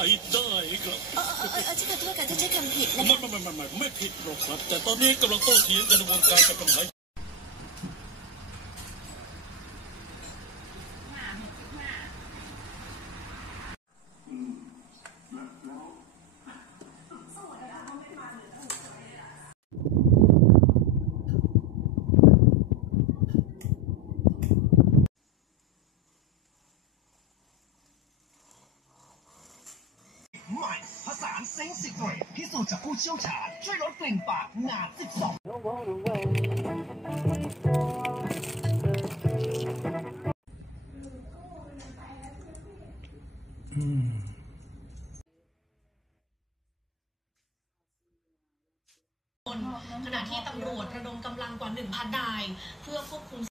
ช้ได้ครับฉันขอโทษค่ะที่ใช้คำผิดนะไม่ผิดหรอกครับแต่ตอนนี้กำลังโต้เถียงกันในวงการกับปัญหาใหม่ผสานเซ็งสิเกรดพิสูจน์จากผู้เชี่ยวชาญช่วยลดกลิ่นปากนาน12ขณะที่ตำรวจระดมกำลังกว่า 1,000 นายเพื่อควบคุม